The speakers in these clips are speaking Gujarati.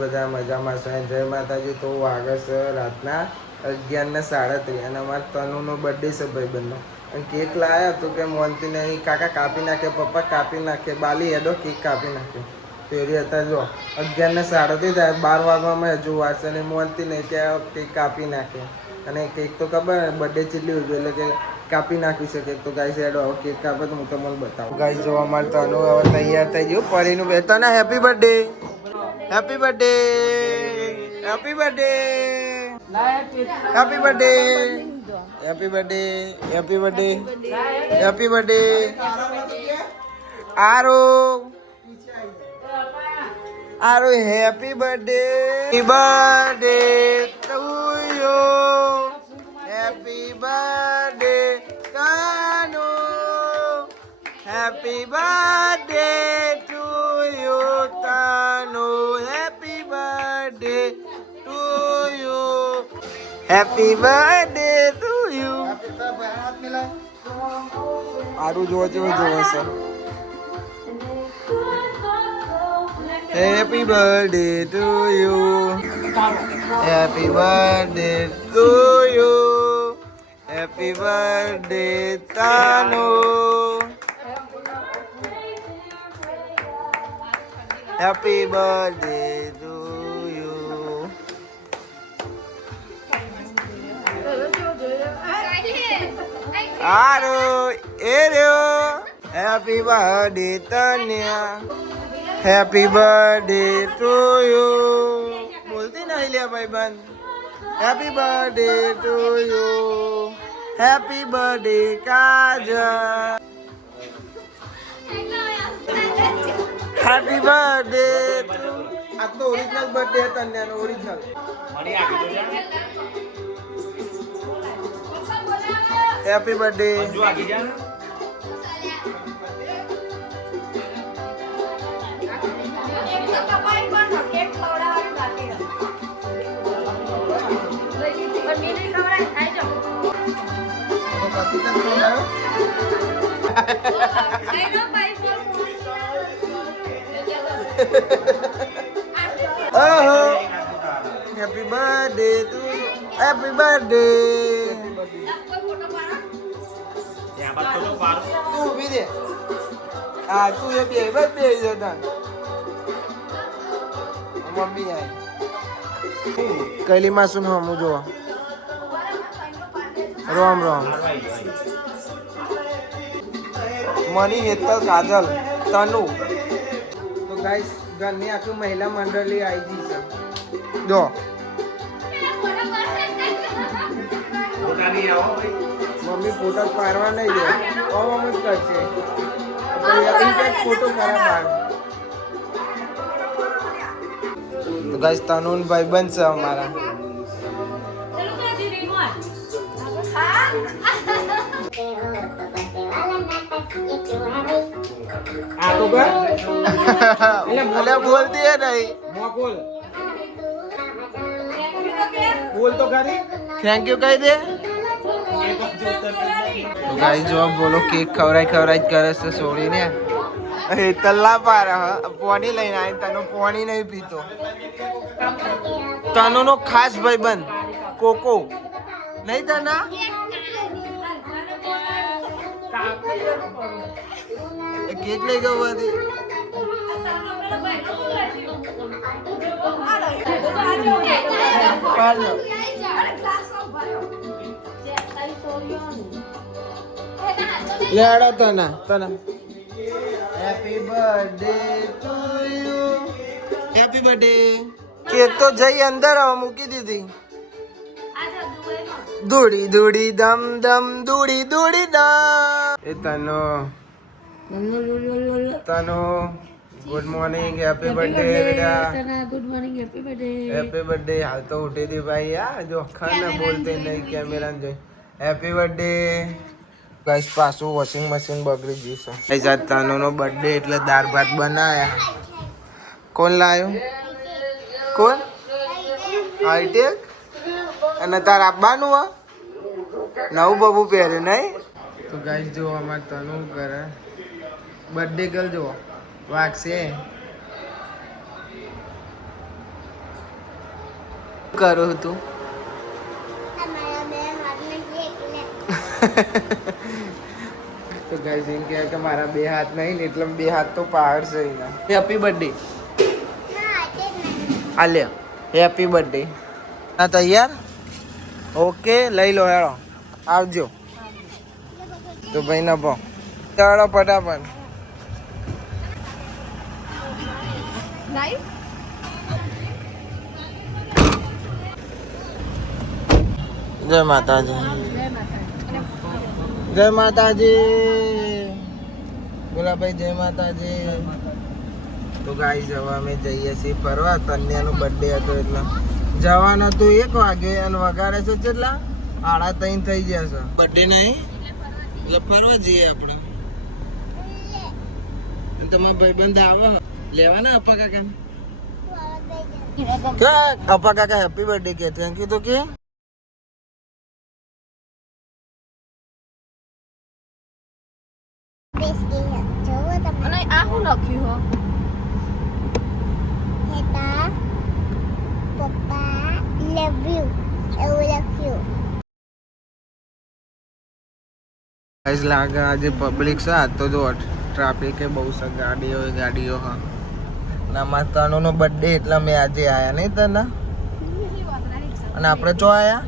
બધા મજામાં છો? જય માતાજી. તો વાગે છે રાતના 11:37 અને અમારા તનુનો બર્થડે છે ભાઈબંધનો. અને કેક લાવ્યા તો કે મોનતી નહીં, કાકા કાપી નાખે, પપ્પા કાપી નાખે, બાલી હેડો કેક કાપી નાખે. તેરી હતા જો 11:37 થાય, 12 વાગવામાં હજુ વાર છે ને મોનતી નહીં ત્યાં કેક કાપી નાખે. અને કેક તો ખબર બર્થડે ચેટલી ઉજવે એટલે કે કાપી નાખી શકે. તો ગાઈસ હેડો હવે કેક કાપે તો હું તમને બતાવું. ગાઈસ જોવા અમારે તનુ હવે તૈયાર થઈ ગયું પરીનું બે. તને happy birthday, happy birthday, happy birthday, happy birthday, happy birthday, happy birthday, happy birthday. આરો આરો happy birthday, happy birthday to you, happy birthday Kanu, happy birthday to you Tanu, happy birthday to you, happy birthday to you. આરું જોવો છે. Happy birthday to you. Happy birthday to you. Happy birthday Tanu. Happy birthday to you. Aru, Eru. Happy birthday Tanya. Happy birthday to you. बोलती नहीं लिया भाई बन. Happy birthday to you. Happy birthday Kajal. Happy birthday to. अब तो ओरिजिनल बर्थडे है तन्या नो original. Happy birthday. Oh, happy birthday to you. Happy birthday. Tu भी दे. तू ये भी birthday Jordan. मम्मी आई. कैली मासून हम जो. राम राम. मनी हेतल काजल तनु. तो गाइस ઘરની આખી મહિલા મંડળી આવી ગઈ છે જો. મમ્મી ફોટો પાડવા નહીં દે, આમ જ કરશે ફોટો ખરાબ. તો ગાઈસ તનુન ભાઈ બનશે અમારા. बोलती है नहीं. बोल तो खरी. थैंक यू कही दे. तो गाइस जो अब बोलो केक खवराई करे से सोड़ी ने तल्ला पा रहा पानी लઈને આઈ. તનો પાણી નહીં પીતો. તનોનો ખાસ ભાઈબંધ કોકો નહીં તના. કેક લઈ ગયો બધી. લેડો તના happy birthday to you. Happy birthday. Cake તો જઈ અંદર મૂકી દીધી. દોડી દોડી દમ દમ દોડી દોડી દમ. એ તનો ગુડ મોર્નિંગ. હેપી બર્થડે બેટા. Good morning. Happy birthday. Happy birthday. હાલ તો ઉઠી દી ભાઈ. યાર જો ખાના બોલતે નહીં કેમેરા ને જોઈ. Happy birthday. ગાઈસ પાછું વોશિંગ મશીન બગડી ગયું છે. ગાઈસ આ તનુનો બર્થડે એટલે દાળ ભાત બનાયા. કોણ લાયો? કોણ? હાઈટેક. અને તાર આપવાનું હો નવું બબુ પહેરે નહીં. તો ગાઈસ જો અમાર તનુ કરે બર્થડે ગર્લ જો વાગશે. કરું તું તો ગાઈસ એમ કહે કે મારા બે હાથ નહીં ને એટલે બે હાથ તો પહાડ છે એના. Happy birthday. આલે હેપી બર્થડે. હા તૈયાર? ઓકે લઈ લો હેડો આવજો. તો ભાઈ ન પો ચાલો ફટાફટ. જય માતાજી. જય માતાજી. ગુલાભાઈ જય માતાજી. તો ગાઈસ હવે અમે જઈએ છીએ ફરવા. કન્યાનો બર્થડે હતો એટલે જવાનું હતું 1 વાગે અને વગાડે છે કેટલા 3:30 થઈ ગયા છે. બર્થડે નહીં એટલે ફરવા જઈએ આપણે. અને તમારા ભાઈબંધ આવે લેવાના અપ્પા કાકા. અપ્પા કાકા હેપી બર્થડે કે થેન્ક યુ તો કે લાગે આજે પબ્લિક છે. આજ તો જો ટ્રાફિક એ બહુ છે. ગાડીઓ હા. અમારા તનુનો બર્થડે એટલે અમે આજે આયા નહીં તને. અને આપણે ચો આયા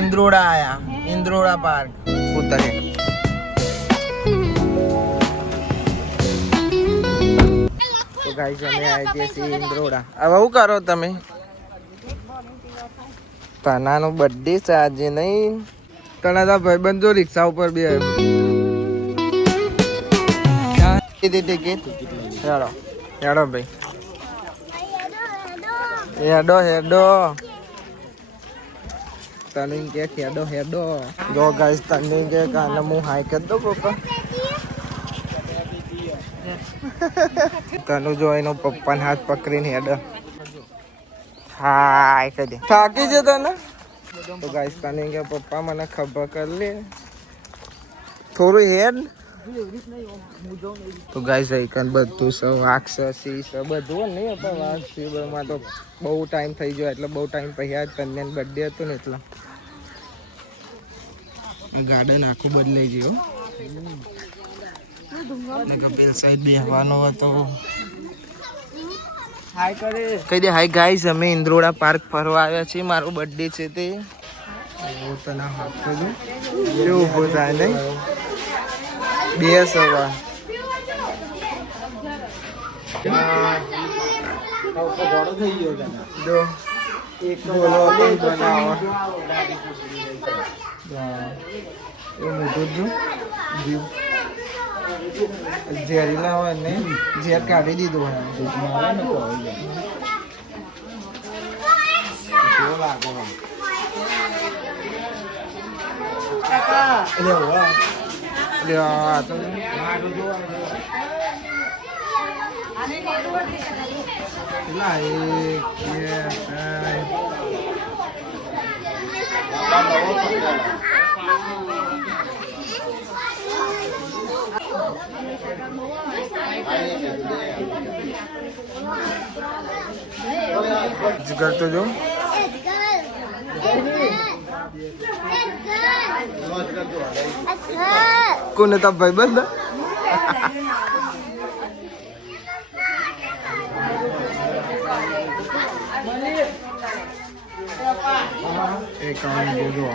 ઇન્દ્રોડા આયા. ઇન્દ્રોડા પાર્ક ઉતરે. તો ગાઈસ અમે આવી જઈએ છીએ ઇન્દ્રોડા. હવે શું કરો તમે? તનાનો બર્થડે છે આજે નહીં. તના ભાઈબંધ જો રિક્ષા ઉપર બી આવ્યો. ટિકિટ હેડો હેડો ભાઈ હેડો. તને કે હેડો. જો ગાઈસ તને કે કાને હું હાઈ કરી દો પપ્પા. તનુ જો એનો પપ્પાને હાથ પકડીને હેડો હાય કરી દે. થાકી છે તને? તો ગાઈસ તને કે પપ્પા મને ખબર કરી લે થોડું હેડ. તો ગાઈસ એકન બધું છે વાઘ છે સિંહ છે બધું નહીં હતા. વાઘ સિંહમાં તો બહુ ટાઈમ થઈ ગયો એટલે બહુ ટાઈમ પછી આજ કન્યાનો બર્થડે હતો ને એટલે ગાર્ડન આખું બદલાઈ ગયું. કપિલ સાઈડ બેસવાનો હતો. કહી દે હાય ગાઈસ અમે ઇન્દ્રોડા પાર્ક ફરવા આવ્યા છીએ. મારો બર્થડે છે તે ઉભો થાય નહીં 2 સવા. બોલો બનાવો એ મોટું જ જીવ ઝેરીલા હોય ને ઝેર કાઢી દીધું હોય. जिगर तो जो કોને તા ભાઈ બંધ એક આમ જો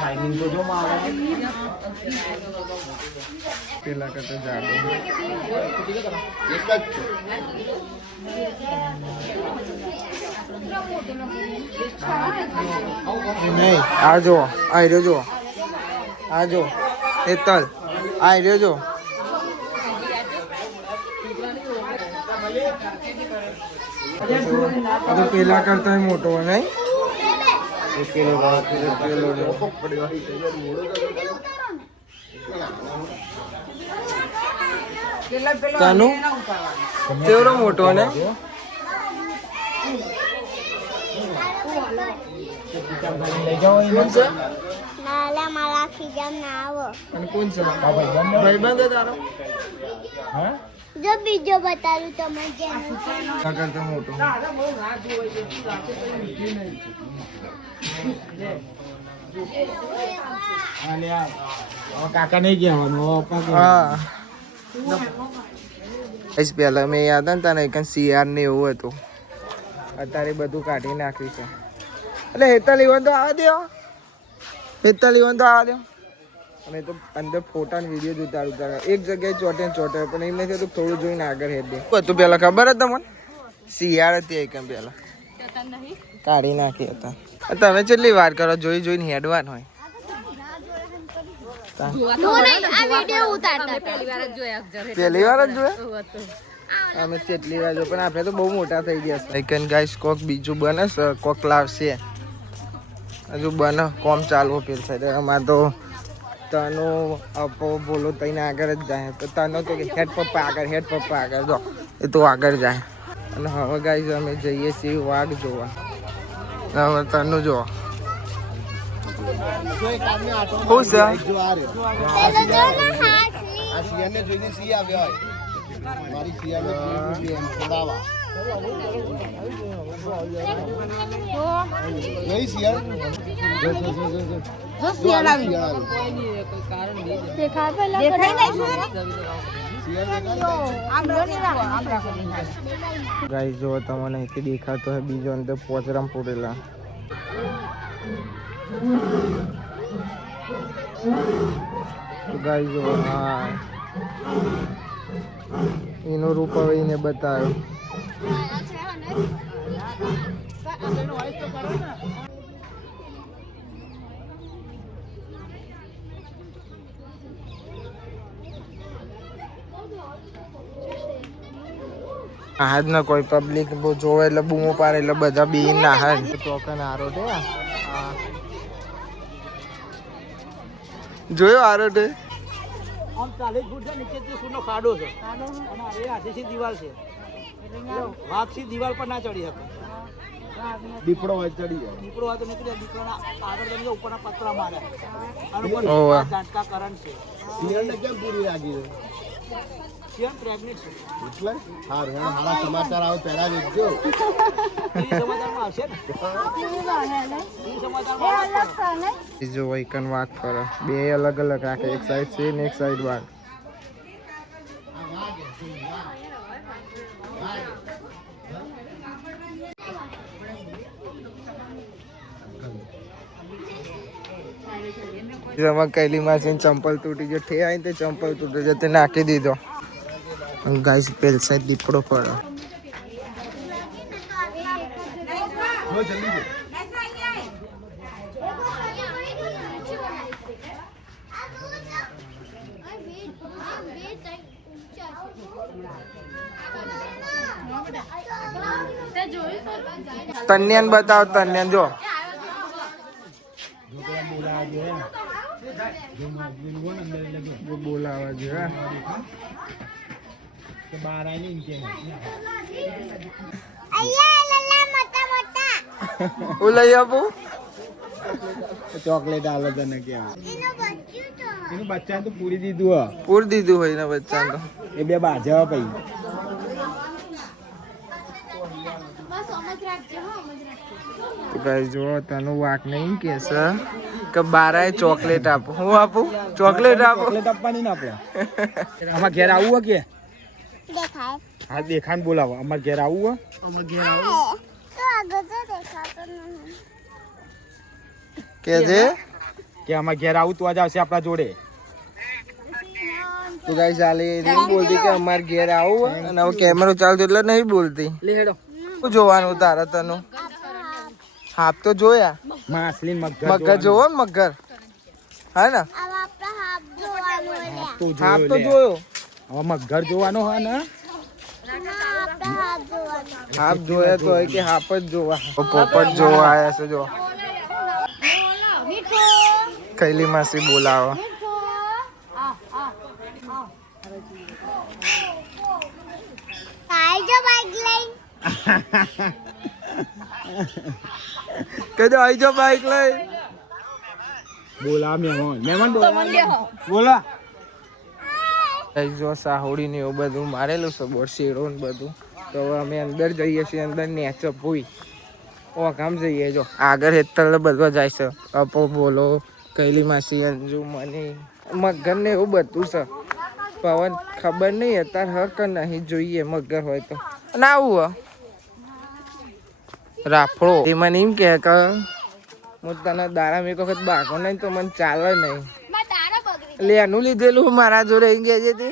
સાઇનિંગ તો જો મારે પેલા કરતા જાડો એક જ નહીં આ જો આ રહ્યો જો આ જો હેતલ આ રહ્યો જો તો પેલા કરતા મોટો નહીં તનું તેવડો મોટો ને કોણ છે નાલા મારા ખીજામ ના આવો અને કોણ છે ભાઈબંધ તારો હા જો બીજો બતાવું તમારે ચેનલ કાકા તો મોટો કાકા નહીં કહેવાનું. હા પેલા મેં યાદ ને તને એક શિયાર ને એવું હતું અત્યારે બધું કાઢી નાખ્યું છે એટલે હેતલ ઇવન તો આવવા દો હેતલ ઇવન તો આવવા દો અમે તો અંદર ફોટા ને વિડીયો ઉતારું એક જગ્યાએ ચોટે પણ એમ નથી હતું થોડું જોઈને આગળ હેડ દે હતું પેલા ખબર હતી તમને શિયાળ હતી એક પેલા કાઢી નાખી હતા તમે કેટલી વાર કરો જોઈને હેડવાનું હોય પહેલી વાર જ જોયા અમે કેટલી વાર પણ આપણે તો બહુ મોટા થઈ ગયા છે લાઈકન ગાઈસ કોક બીજું બને છે કોક લાવશે હજુ બને કોમ ચાલવો પેલ સાઈડ અમારે તો તનો અપો બોલો તઈને આગળ જ જાય તો તનો તો હેડ પપ્પા આગળ જો એ તો આગળ જાય અને હવે ગાઈસ અમે જઈએ છીએ વાઘ જોવા હવે તનું જો ખુશ ગાઈસ જો તમને અહીંથી દેખાતો હોય બીજો અંદર પોચરામ પૂરેલા ગાઈસ જો હા એનો રૂપ હવે એને બતાવ્યો આજ ના કોઈ પબ્લિક જોવે એટલે બૂમો પાડે એટલે બધા બી ના હાર ટોકન આરો છે જોયો આરો છે આમ 40 ફૂટ છે નીચે થી સુનો ખાડો છે અને આ આથી દિવાલ છે વાઘથી દિવાલ પર ના ચડી શકે દીપડો હોય ચડી જાય દીપડો હોય તો નીકળે દીપડાના આગળ જઈને ઉપરના પતરા મારે અને ઉપર ઝાટકા કરંટ છે સિયરને કેમ પૂરી લાગી છે સિયર પ્રેગ્નેન્ટ છે એટલે હાર હારા સમાચાર આવે પહેલા વેચજો એ સમાચારમાં આવશે ને એ સમાચારમાં આવશે ને જો વૈકન વાઘ ફરે બે અલગ અલગ રાખે એક સાઈડ છે ને એક સાઈડ વાઘ કૈલી માસી ચંપલ તૂટી ગયો ઠે આવી તે ચંપલ તૂટી ગયો તે નાખી દીધો ગાઈસ પેલ સાઈડ દીપડો પડ્યો તન્યાન બતાવો તન્યાન જો બોલાવા જોઈએ લઈ આપું ચોકલેટ આલો તને કેવા એનું બચ્ચા તો પૂરી દીધું હોય એના બચ્ચા તો એ બે બાજવા પછી ગાઈસ જો તનું વાક નહીં કે સર કે બારાએ ચોકલેટ આપો હું આપું ચોકલેટ આપવાની ને આપણે આમાં ઘેર આવું કે દેખાય હા દેખાન બોલાવો અમાર ઘેર આવું તો આગળ તો દેખાતો નહીં કે જે કે અમાર ઘેર આવું તો આજ આવશે આપણા જોડે તો ગાઈસ આલી એમ બોલતી કે અમાર ઘેર આવું અને હવે કેમેરો ચાલતો એટલે નહીં બોલતી લે હેડો શું જોવાનું તારે તનું હાપ તો જોયા માછલી મગર જોવો ને મગર હા ને હાપ તો જોયો હવે મગર જોવાનો હોય ને હાપ જોયા તો કે હાપ જ જોવા પોપટ જોવા આયા છે જો કૈલી માસી બોલાવો કદો આઈ જો બાઈક લઈ બોલા મહેમાન બોલા બોલા જો સાહોડી ને એવું બધું મારેલું છે બોર શેરો ને બધું. તો હવે અમે અંદર જઈએ છીએ. અંદર નેચપ હોય ઓકામ જઈએ. જો આગળ હેતર બધો જાય છે. અપો બોલો કૈલી માસી અંજુ મની મગર ને એવું બધું છે. પવન ખબર નહીં અત્યારે હક નહીં જોઈએ મગર હોય તો ના આવું રાફડો એ મને એમ કે હું તને દારા મેં વખત બાકો નહીં તો મને ચાલે નહીં એટલે એનું લીધેલું મારા જોડે એમ કે છે તે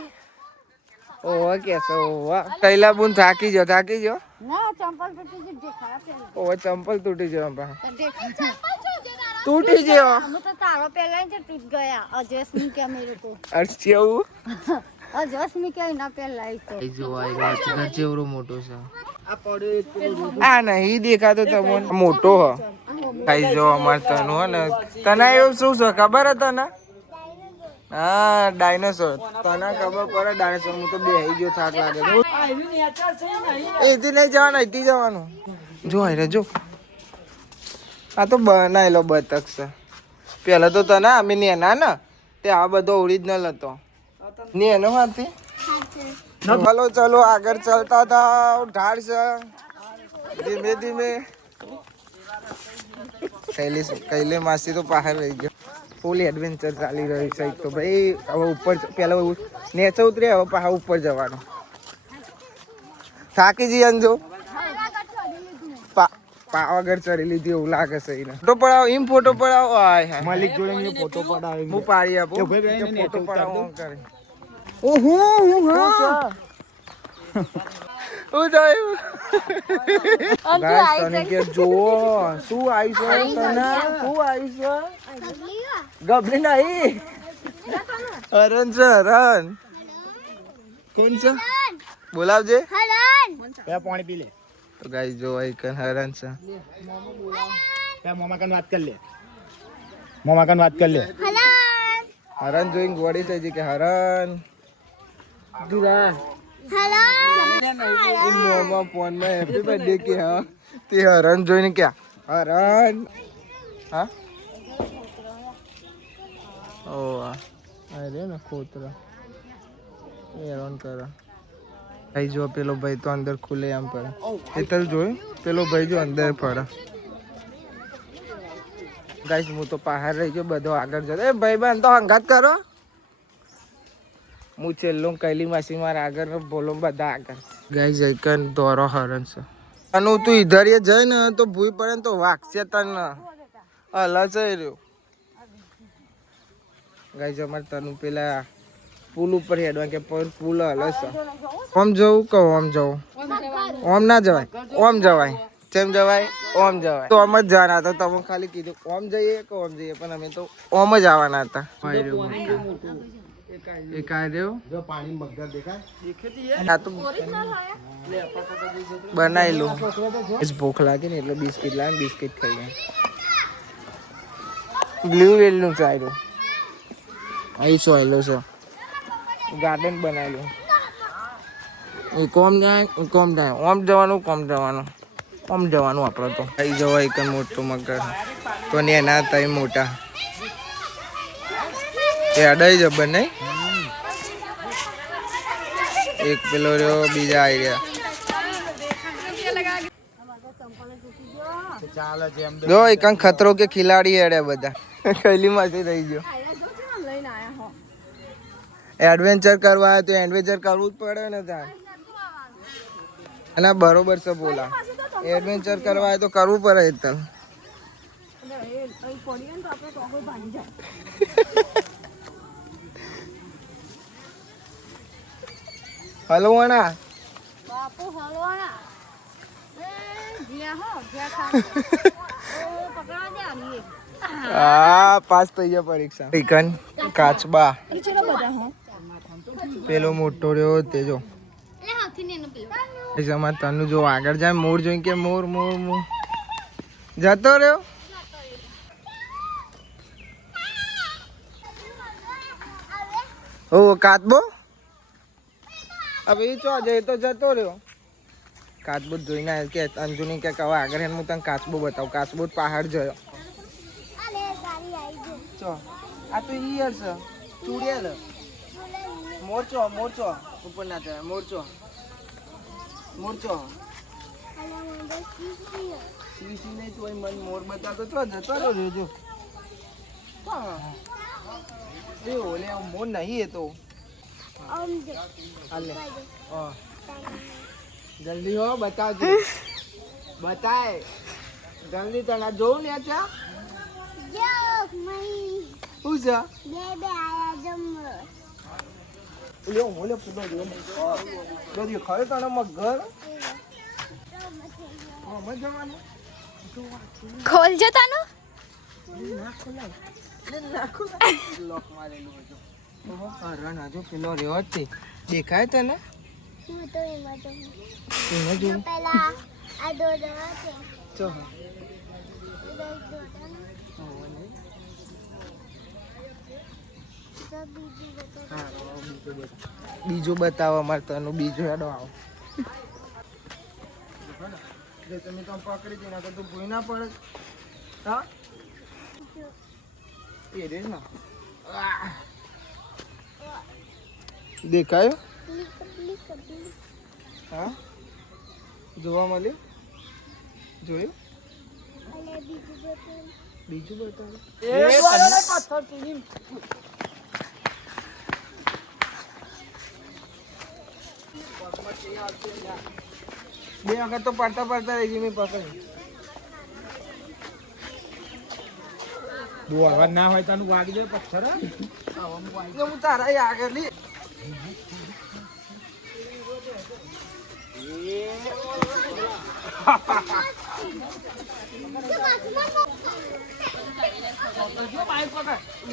ઓવા કેસો ઓવા કૈલા બુન થાકી જો ઓવા ચંપલ તૂટી ગયો તૂટી ગયો તારો પેલા તૂટ ગયા અજયસની કે મેરે તો અર્શ એવું અજયસની કે ના પેલા તો જો આ જેવડો મોટો છે આ નહીં દેખાતો તમને મોટો હ કઈ જો અમાર તનુ હે ને તને એવું શું છે ખબર હતા ને હા ડાયનોસોર તને ખબર પડે ડાયનોસોર હું તો બેહી ગયો થાક લાગે એથી નહીં જવાનું અહીંથી જવાનું જો રે જો આ તો બનાવેલો બતક છે પેલા તો તને અમે નેના ને તે આ બધો ઓરિજિનલ હતો નેનો હતી ચલો ચલો આગળ ચાલતા હતા ઢાળ છે ધીમે ધીમે કૈલે માસી તો બહાર રહી ગયો ફૂલ એડવેન્ચર ચાલી રહ્યું છે તો ભાઈ હવે ઉપર પેલા નેચે ઉતરી હવે પાછા ઉપર જવાનું થાકી જઈએ અંજો પાવાગઢ ચડી લીધી એવું લાગે છે એને ફોટો પડાવો એમ ફોટો પડાવો આય માલિક જોડે ફોટો પડાવે હું પાડી આપું ફોટો પડાવો કરે ઓહો હું જોયું ગાઈસ તને કે જો શું આવી છે તને શું આવી છે ગબલી નહીં હરણ છે હરણ કોણ છે બોલાવજે બે પાણી પી લે તો ગાઈસ જો એક હરણ છે બે મામા કન વાત કર લે મામા કન વાત કર લે હરણ જોઈને ગોળી થઈ ગઈ કે હરણ દુરા મોમાં ફોનમાં હેપી બર્થડે કે હા તે હરણ જોઈને ક્યાં હરણ હા ઓ અરે ને ખોતરા હેરાન કરે ભાઈ જો પેલો ભાઈ તો અંદર ખુલે આમ પડે એ તલ જોયું પેલો ભાઈ જો અંદર પડે ગાઈસ હું તો બહાર રહી ગયો બધો આગળ જતો એ ભાઈ બંધ તો હંગાત કરો હું છેલ્લો કૈલી માસી મારા આગળ બોલો બધા આગળ ગાઈસ એકન દોરો હરણ છે અને તું ઇધર એ જઈ ને તો ભૂઈ પડે ને તો વાગશે તને હલા છે રહ્યો ગાઈસ અમારે તનું પેલા પુલ ઉપર હેડવા કે પુલ હલસ ઓમ જવું કહો ઓમ જવું ઓમ ના જવાય ઓમ જવાય કેમ જવાય ઓમ જવાય તો ઓમ જ જવાના હતા તમે ખાલી કીધું ઓમ જઈએ કે ઓમ જઈએ પણ અમે તો ઓમ જ આવવાના હતા એ કાય રહ્યો જો પાણી મગર દેખાય આ તો બનાવેલું ભૂખ લાગી ને એટલે બિસ્કિટ લાવીને બિસ્કિટ ખાઈ ગયા બ્લુ વેલ નું ચાલ્યું અહીં સોયલો છે ગાર્ડન બનાવેલું એ કોમ જાય કોમ જાય ઓમ જવાનું કોમ જવાનું ઓમ જવાનું આપણે તો અહીં જવાય એક મોટું મગર તો ને એના હતા એ મોટા એ અડાઈ જબર નહીં એક પેલો રહ્યો બીજા આવી રહ્યા જો એક ખતરો કે ખિલાડી હેડે બધા કૈલી માંથી રહી ગયો એડવેન્ચર કરવા આવે તો એડવેન્ચર કરવું જ પડે ને ત્યાં અને બરોબર છે બોલા એડવેન્ચર કરવા આવે તો કરવું પડે તને હલવાના બાપુ હલવાના હા પાસ થઈ ગયા પરીક્ષા ચિકન કાચબા પેલો મોટો રહ્યો તે જો અમારે તનું જો આગળ જાય મોર જોઈ કે મોર મોર મોર જતો રહ્યો ઓ કાચબો હવે એ ચો જાય તો જતો રહ્યો કાચબો જોઈને આવ્યો કે અંજુની કે હવે આગળ હું તને કાચબો બતાવું કાચબો પહાડ જોયો ચો આ તો ઈયર છે ચૂડિયા મોરચો મોરચો ઉપર ના ચડાય મોરચો મોરચો સીસી નહીં તો મન મોર બતાવતો તો જતો રહ્યો જો એ ઓલે મોર નહીં એ તો હાલે જલ્દી હો બતાવજો બતાય જલ્દી તને જોઉં ને ચા શું છે લ્યો મોલે પૂરો જો ખરે તને મગર મત જવાનું ખોલજો તાનું લોક મારેલું હતું ઓહો હરણ હજુ પેલો રહ્યો જ છે દેખાય તને એમાં જો ચો બીજું બતાવો અમારે તનું બીજું હેડો આવો જો તમે તો પકડી દે ના તો તું ભૂઈ ના પડે હા એ રે ના દેખાયો હા જોવા મળ્યું જોયું બીજું બતાવો બે વખત તો પડતા પડતા રહી ગઈ મેં પકડી બોલવા ના હોય તાનું વાગી જાય પથ્થર હું તારા આગળ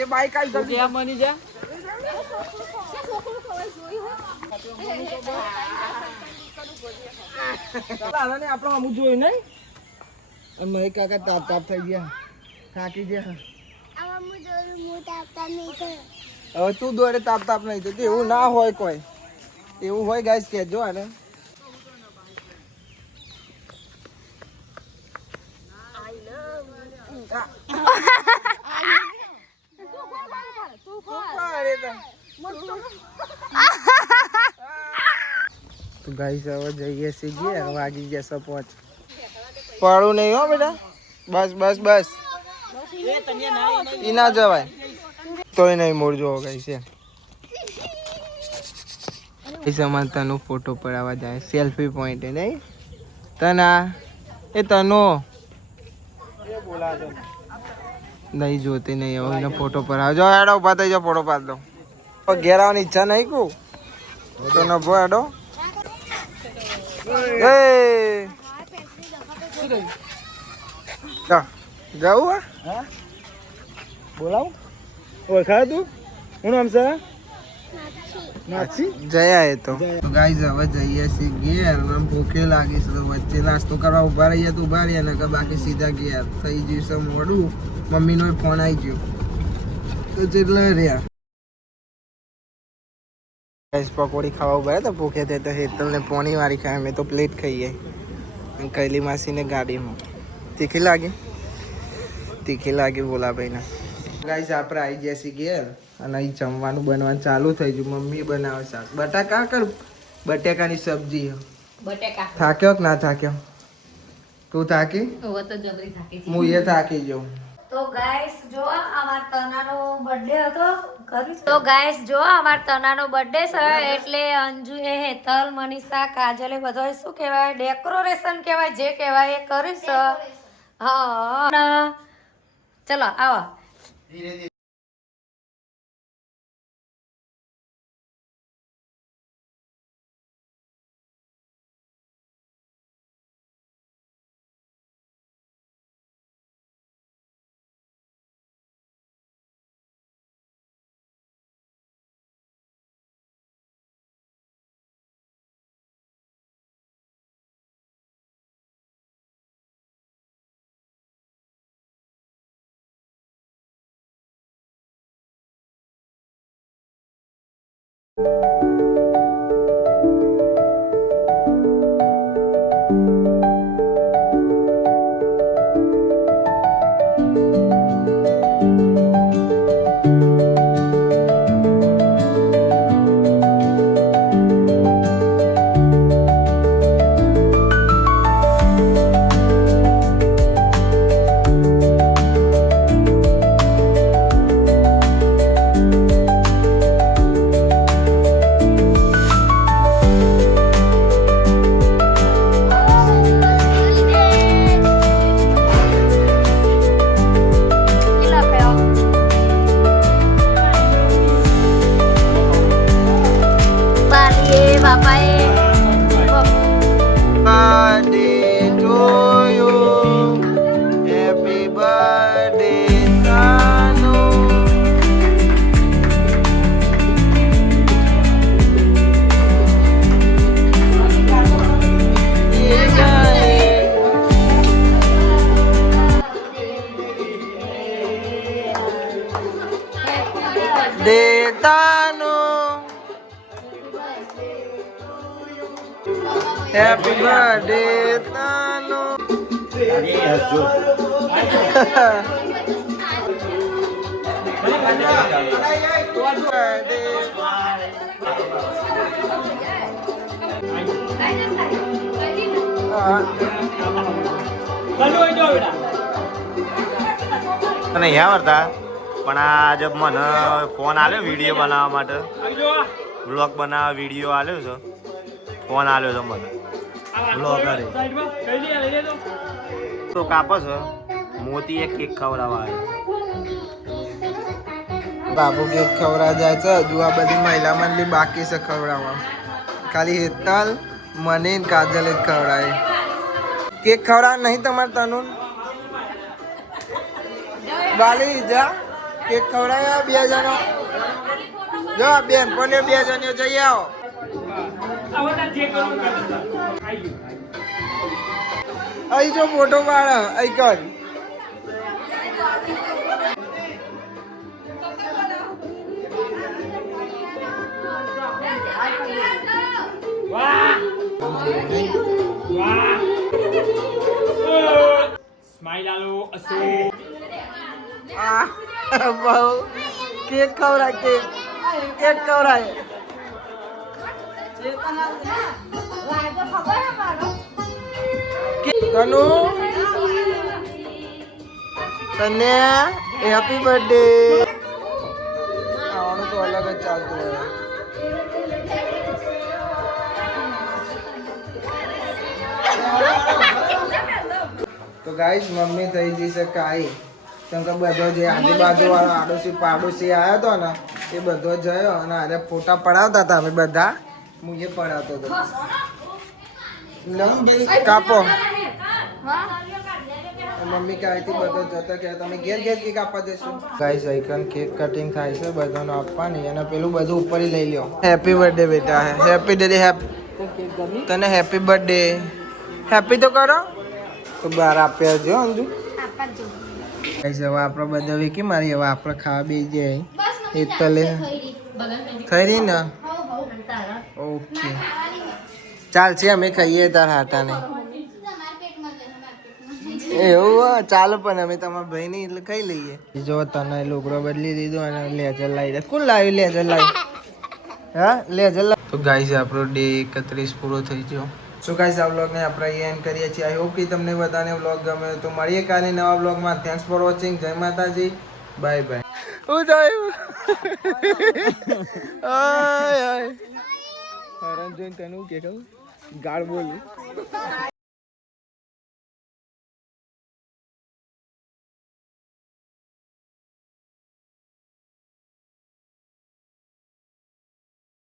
બાઈક આવી ત્યાં બની જા ચાલો ને આપણે અમુક જોયું નહીં અને મારી કાકા તાપ તાપ થઈ ગયા થાકી ગયા હવે તું દોડે તાપ તાપ નહીં થતી એવું ના હોય કોઈ એવું હોય ગાઈસ કહેજો આને તો ગાઈસ હવે જઈએ છીએ વાગી ગયા સપોચ પાડું નહીં હો બેટા બસ બસ બસ ઈ ના જવાય તોય નહીં મોર જોવો ગાઈસ એ સમાન તનો ફોટો પડાવવા જાય સેલ્ફી પોઈન્ટ નહીં તના એ તનો નહીં જોતી નહીં હવે એને ફોટો પડાવજો હેડો ઉભા થઈ જાઓ ફોટો પાડ દો ઘેર આવવાની ઈચ્છા નહીં કુ તો નભો હેડો જાવું હા બોલાવ ઓળખાય તું હું નામ છે જયા એ તો ગાઈસ હવે જઈએ છીએ ઘેર આમ ભૂખે લાગી છે તો વચ્ચે નાસ્તો કરવા ઉભા રહીએ તો ઉભા રહીએ ને બાકી સીધા ઘેર થઈ ગયું છે મોડું મમ્મીનો ફોન આવી ગયો તો જેટલા રહ્યા ગાઈસ પકોડી ખાવા ઉભા રહ્યા તો ભૂખે થાય તો હેતલને પોણી વાળી ખાય મેં તો પ્લેટ ખાઈએ કૈલી માસીને ગાડીમાં તીખી લાગી બોલાભાઈને ગાઈસ આપણે આવી ગયા છીએ ઘેર અને અહીં જમવાનું બનવાનું ચાલુ થઈ ગયું મમ્મી બનાવે શાક બટાકા કર બટેકાની સબ્જી બટેકા થાક્યો કે ના થાક્યો તું થાકી હવે તો જબરી થાકી છે. હું એ થાકી જાઉં તો ગાઈસ જો અમાર તનાનો બર્થડે હતો તો ગાઈસ જો અમાર તનાનો બર્થડે છે એટલે અંજુ એ હેતલ મનીષા કાજલે બધો શું કહેવાય ડેકોરેશન કહેવાય જે કહેવાય એ કરીશ હા ચલો આવો હેપી બર્થડે તનુ નહીં આવડતા પણ આજે મને ફોન આવ્યો વિડીયો બનાવવા માટે બ્લોગ બનાવવા વિડીયો આવ્યો છે ફોન આવ્યો છે મને બ્લોગરે તો કાપો છે મોતી એક કેક ખવડાવવા આવ્યો બાબુ કેક ખવડા જાય છે હજુ આ બધી મહિલા મંડળી બાકી છે ખવડાવવા ખાલી હેતલ મને ને કાજલ જ ખવડાય કેક ખવડાવ નહીં તમારે તનુ બાલી જા કેક ખવડાય બે જણો જો બેન કોને બે જણો જઈ આવો અહીં જો ફોટો પાડ અહીં કર સ્માઈલ આલો અસે બહુ કેક ખવડાય કેક ખવડાય તનુ તને હેપી બર્થડે આવવાનું તો અલગ જ ચાલતું હોય તો ગાઈસ મમ્મી થઈ જશે કાઈ કેમ કે બધો જે આજુબાજુ વાળો આડોશી પાડોશી આવ્યો હતો ને એ બધો જયો અને અરે ફોટા પડાવતા હતા અમે બધા હું એ પડાવતો હતો કાપો મમ્મી કહેતી બધો જતો કે તમે ઘેર ઘેર કેક આપવા દેશો ગાઈસ આઈકન કેક કટિંગ થાય છે બધાને આપવાની અને પેલું બધું ઉપર લઈ લ્યો હેપી બર્થડે બેટા હેપી ડે તને હેપી બર્થડે હેપી તો કરો તો બહાર આપ્યા જો અંજુ ગાઈસ હવે આપણે બધા વેકી મારી હવે આપણે ખાવા બેસી જાય એ તો લે થઈ રહી ને ઓકે ચાલશે અમે ખાઈએ તાર હાટાને એવું ચાલો પણ અમે તમારા ભાઈ ની એટલે ખાઈ લઈએ જો તને લુગડો બદલી દીધો અને લેઝર લાવી દે કોણ લાવ્યું લેઝર લાવી હા લેઝર લાવી તો ગાઈસ આપણો ડે 31 પૂરો થઈ ગયો સો ગાઈસ આ વ્લોગને આપણે અહીં એન્ડ કરીએ છીએ આઈ હોપ કે તમને બધાને વ્લોગ ગમે તો મળીએ કાલે નવા વ્લોગમાં થેન્ક્સ ફોર વોચિંગ જય માતાજી બાય બાય હું થયું આય આય હરણ જોઈને તને કે કહું ગાળ બોલું